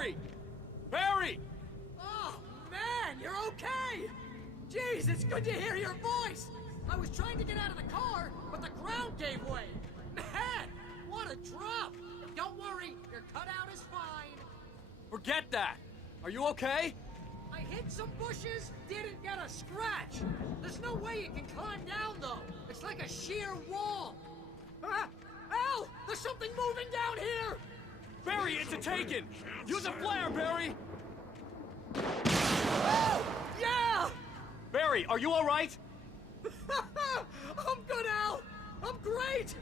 Barry! Barry! Oh, man, you're okay! Jeez, it's good to hear your voice! I was trying to get out of the car, but the ground gave way! Man, what a drop! Don't worry, your cutout is fine. Forget that! Are you okay? I hit some bushes, didn't get a scratch! There's no way you can climb down, though! It's like a sheer wall! Ah! Al! There's something moving down here! Barry, it's a Taken! Use a flare, Barry! Oh! Yeah! Barry, are you alright? I'm good, Al! I'm great!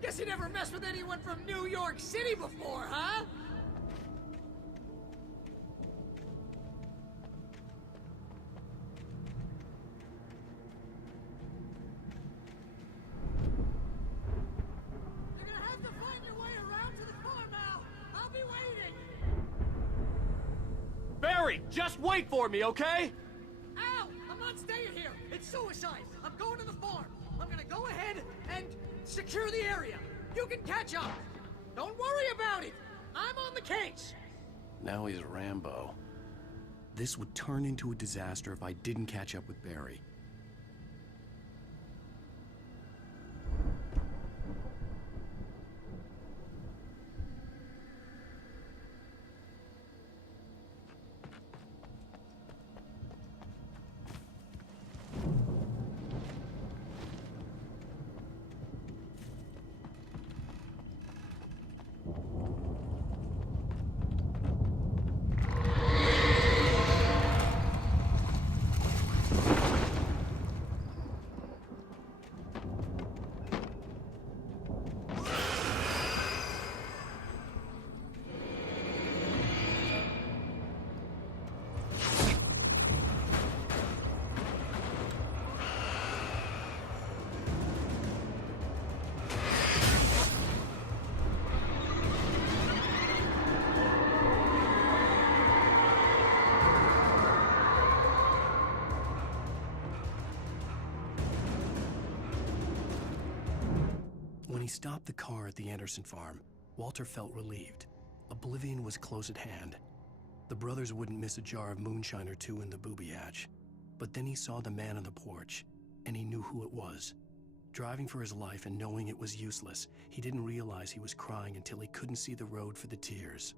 Guess you never messed with anyone from New York City before, huh? You're gonna have to find your way around to the farm, Al! I'll be waiting! Barry, just wait for me, okay? Al! I'm not staying here! It's suicide! I'm going to the farm! I'm gonna go ahead and secure the area! You can catch up! Don't worry about it! I'm on the case! Now he's Rambo. This would turn into a disaster if I didn't catch up with Barry. When he stopped the car at the Anderson farm, Walter felt relieved. Oblivion was close at hand. The brothers wouldn't miss a jar of moonshine or two in the booby hatch. But then he saw the man on the porch, and he knew who it was. Driving for his life and knowing it was useless, he didn't realize he was crying until he couldn't see the road for the tears.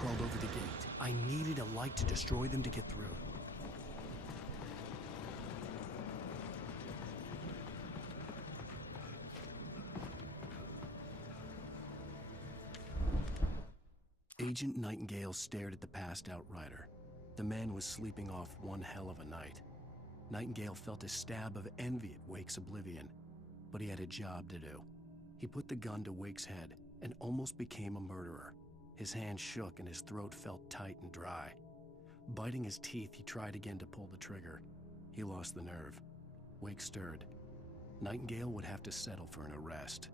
Crawled over the gate. I needed a light to destroy them to get through. Agent Nightingale stared at the passed-out rider. The man was sleeping off one hell of a night. Nightingale felt a stab of envy at Wake's oblivion, but he had a job to do. He put the gun to Wake's head and almost became a murderer. His hand shook and his throat felt tight and dry. Biting his teeth, he tried again to pull the trigger. He lost the nerve. Wake stirred. Nightingale would have to settle for an arrest.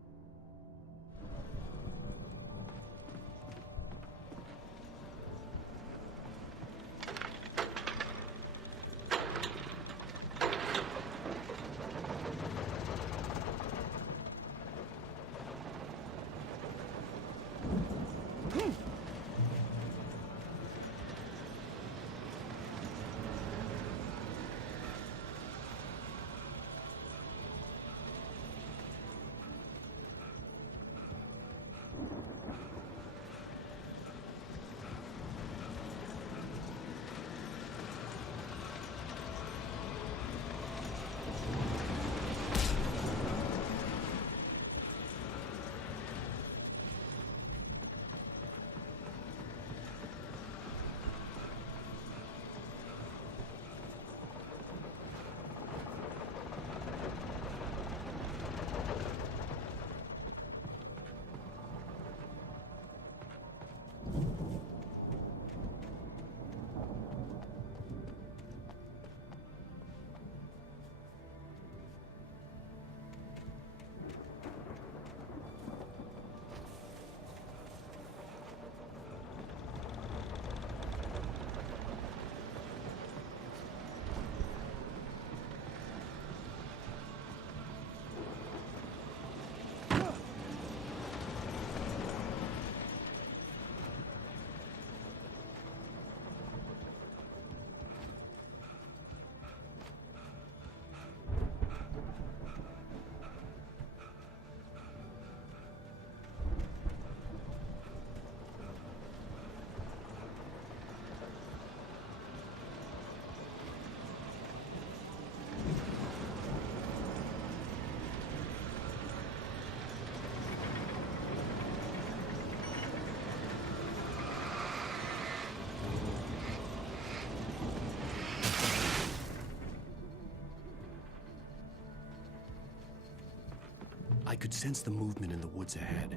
I could sense the movement in the woods ahead.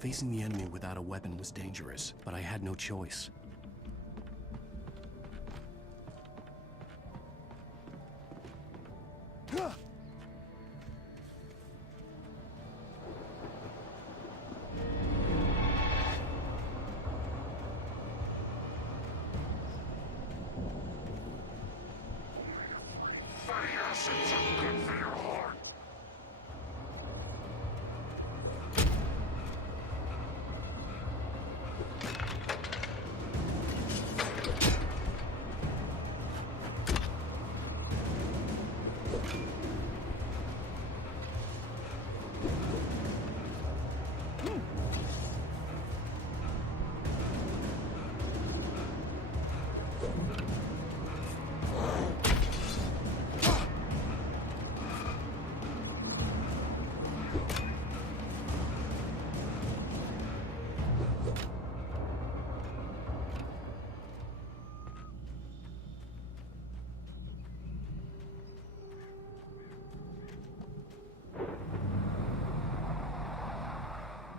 Facing the enemy without a weapon was dangerous, but I had no choice.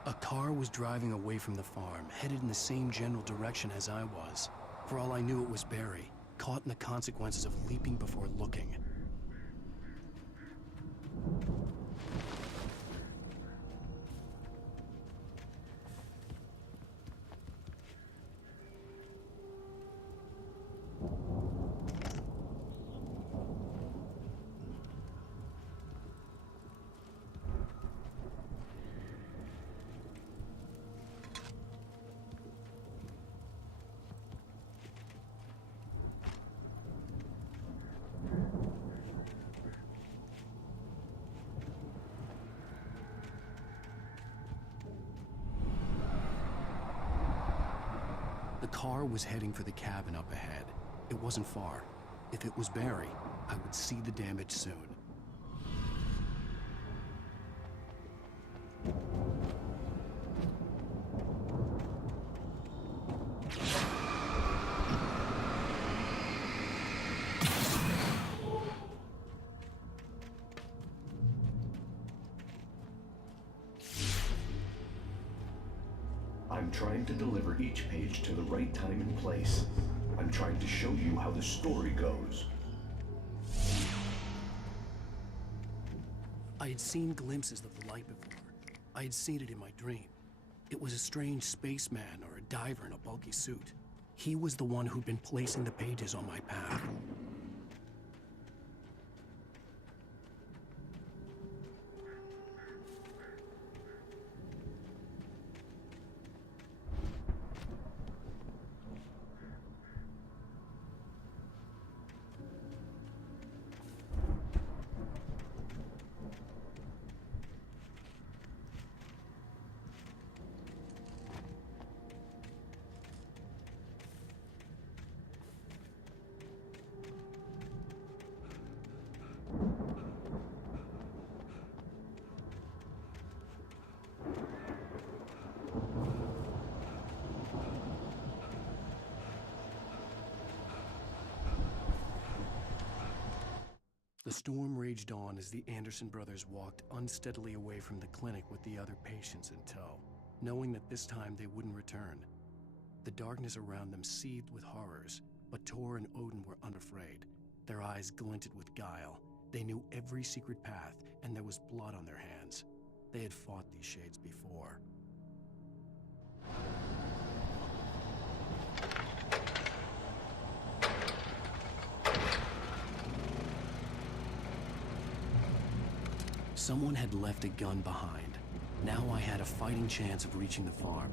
A car was driving away from the farm, headed in the same general direction as I was. For all I knew, it was Barry, caught in the consequences of leaping before looking. The car was heading for the cabin up ahead. It wasn't far. If it was Barry, I would see the damage soon. I'm trying to deliver each page to the right time and place. I'm trying to show you how the story goes. I had seen glimpses of the light before. I had seen it in my dream. It was a strange spaceman or a diver in a bulky suit. He was the one who'd been placing the pages on my path. The storm raged on as the Anderson brothers walked unsteadily away from the clinic with the other patients in tow, knowing that this time they wouldn't return. The darkness around them seethed with horrors, but Tor and Odin were unafraid. Their eyes glinted with guile. They knew every secret path, and there was blood on their hands. They had fought these shades before. Someone had left a gun behind. Now I had a fighting chance of reaching the farm.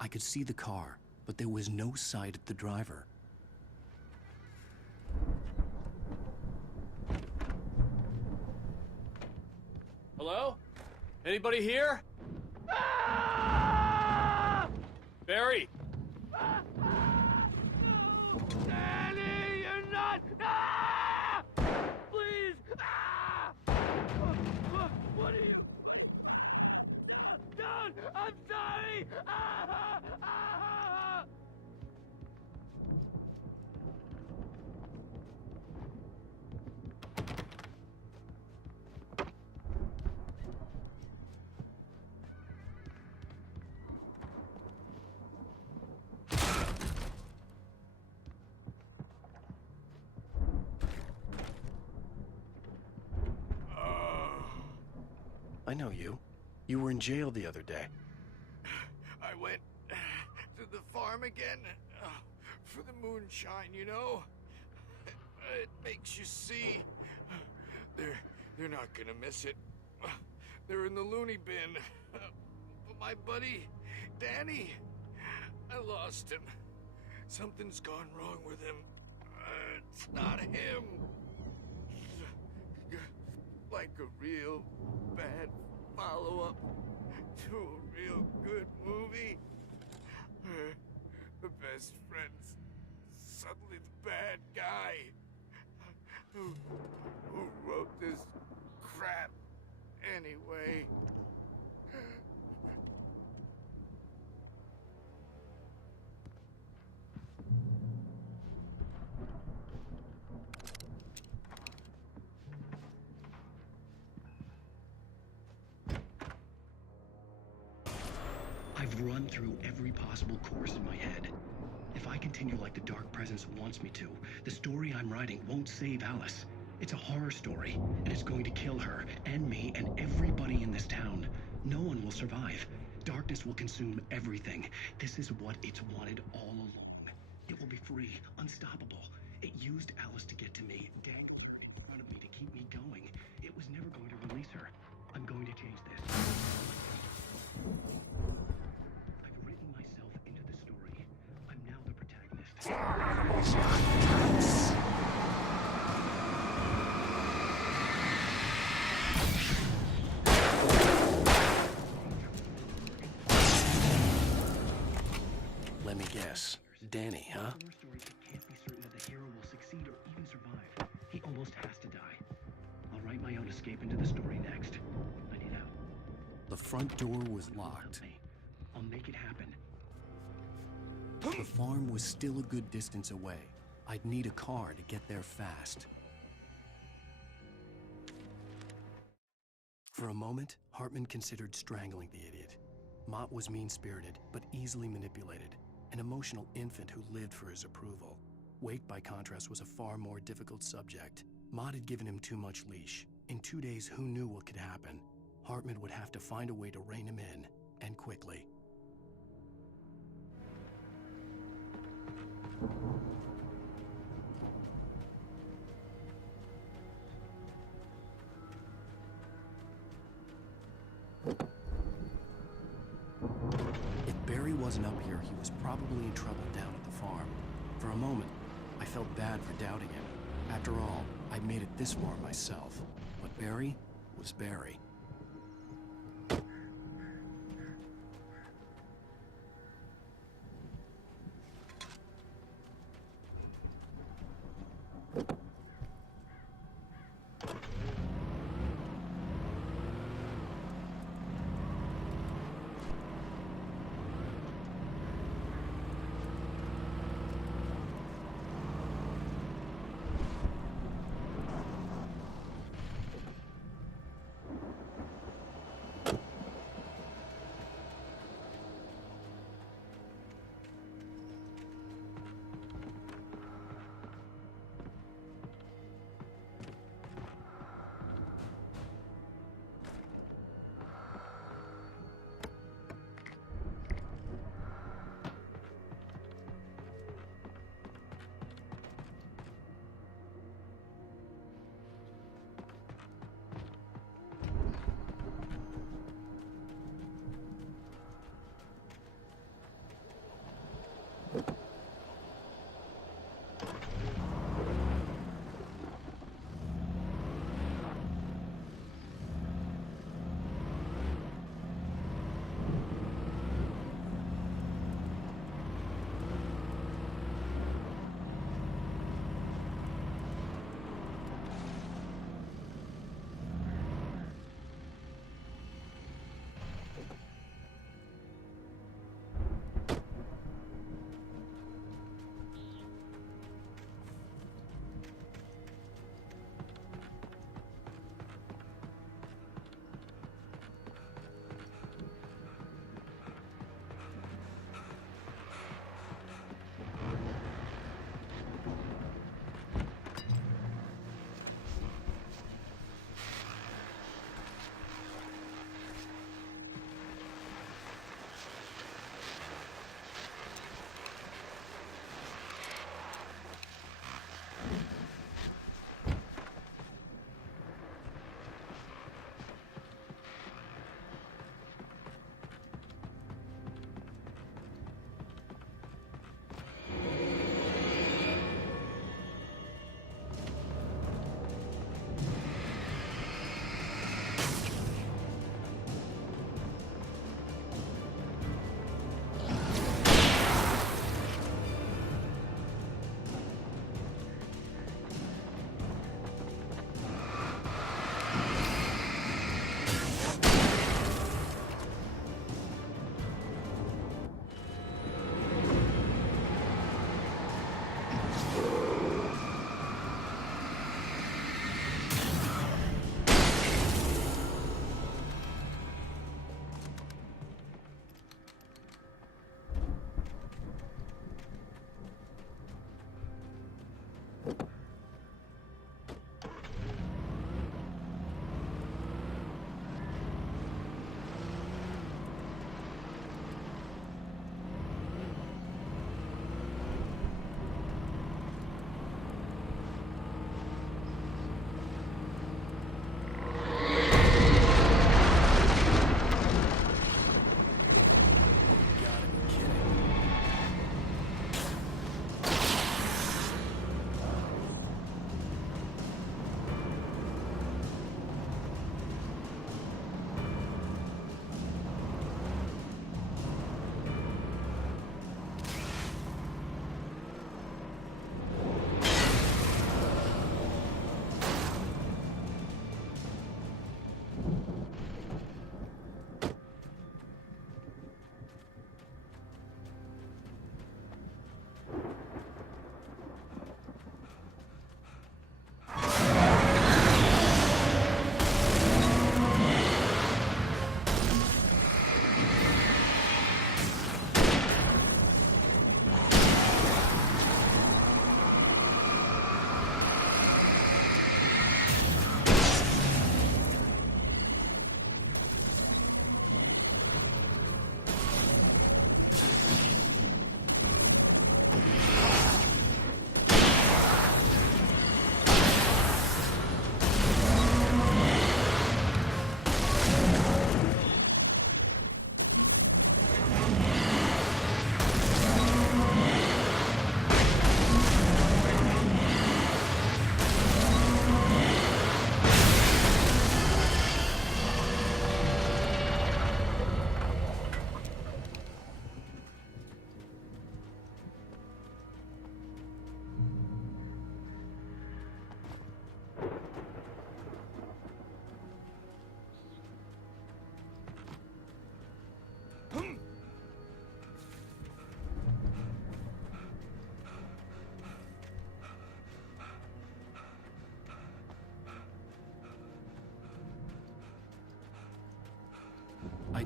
I could see the car, but there was no sight of the driver. Hello? Anybody here? Ah! Barry! Danny, you're not! Ah! Please! Ah! What are you? Don't! I'm sorry! Ah! Ah! I know you. You were in jail the other day. I went to the farm again for the moonshine, you know? It makes you see. They're not gonna miss it. They're in the loony bin. But my buddy, Danny, I lost him. Something's gone wrong with him. It's not him. Like a real bad follow-up to a real good movie. The best friend's suddenly the bad guy. Who wrote this crap anyway? I've run through every possible course in my head. If I continue like the Dark Presence wants me to, the story I'm writing won't save Alice. It's a horror story, and it's going to kill her, and me, and everybody in this town. No one will survive. Darkness will consume everything. This is what it's wanted all along. It will be free, unstoppable. It used Alice to get to me, dangling in front of me to keep me going. It was never going to release her. I'm going to change this. I've written myself into the story. I'm now the protagonist. Let me guess. Danny, huh? In our story, it can't be certain that the hero will succeed or even survive. He almost has to die. I'll write my own escape into the story next. I need help. The front door was locked. Help me. I'll make it happen. The farm was still a good distance away. I'd need a car to get there fast. For a moment, Hartman considered strangling the idiot. Mott was mean-spirited, but easily manipulated. An emotional infant who lived for his approval. Wake, by contrast, was a far more difficult subject. Mott had given him too much leash. In 2 days, who knew what could happen? Hartman would have to find a way to rein him in, and quickly. If Barry wasn't up here, he was probably in trouble down at the farm. For a moment, I felt bad for doubting him. After all, I'd made it this far myself. But Barry was Barry.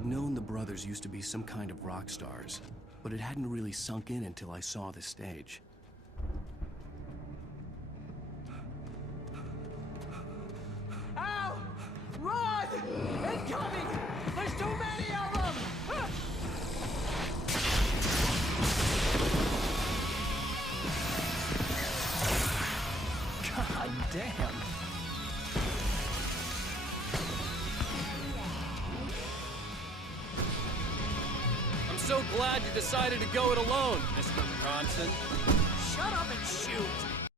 I'd known the brothers used to be some kind of rock stars, but it hadn't really sunk in until I saw the stage. Ow! Run! Incoming! There's too many of them! God damn! I'm so glad you decided to go it alone, Mr. Bronson. Shut up and shoot!